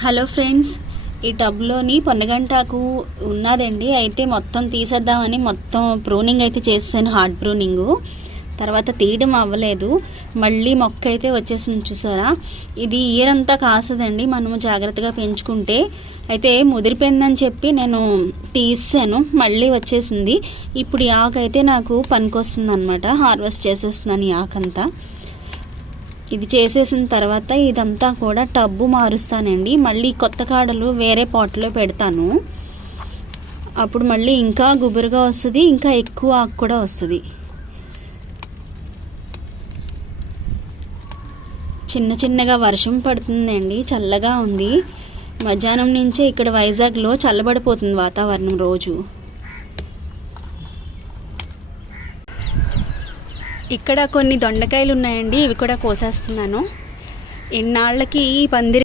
Hello friends, ఈ టబ్లోని పొన్నగంటాకు ఉన్నదండి. అయితే మొత్తం తీసేద్దామని మొత్తం ప్రూనింగ్ అయితే చేసాను, హార్డ్ ప్రూనింగ్. తర్వాత తీయడం అవ్వలేదు, మళ్ళీ మొక్క అయితే వచ్చేసింది. చూసారా, ఇది ఇయర్ అంతా కాసదండి మనము జాగ్రత్తగా పెంచుకుంటే. అయితే ముదిరిపోయిందని చెప్పి నేను తీసాను, మళ్ళీ వచ్చేసింది. ఇప్పుడు ఈ ఆకు అయితే నాకు పనికొస్తుంది అనమాట. హార్వెస్ట్ చేసేస్తున్నాను ఈ ఆకంతా. ఇది చేసేసిన తర్వాత ఇదంతా కూడా టబ్బు మారుస్తానండి. మళ్ళీ కొత్త కాడలు వేరే పాట్లో పెడతాను. అప్పుడు మళ్ళీ ఇంకా గుబురుగా వస్తుంది, ఇంకా ఎక్కువ ఆకు కూడా వస్తుంది. చిన్న చిన్నగా వర్షం పడుతుందండి, చల్లగా ఉంది. మధ్యాహ్నం నుంచే ఇక్కడ వైజాగ్లో చల్లబడిపోతుంది వాతావరణం రోజు. ఇక్కడ కొన్ని దొండకాయలు ఉన్నాయండి, ఇవి కూడా కోసేస్తున్నాను. ఎన్నాళ్ళకి ఈ పందిరి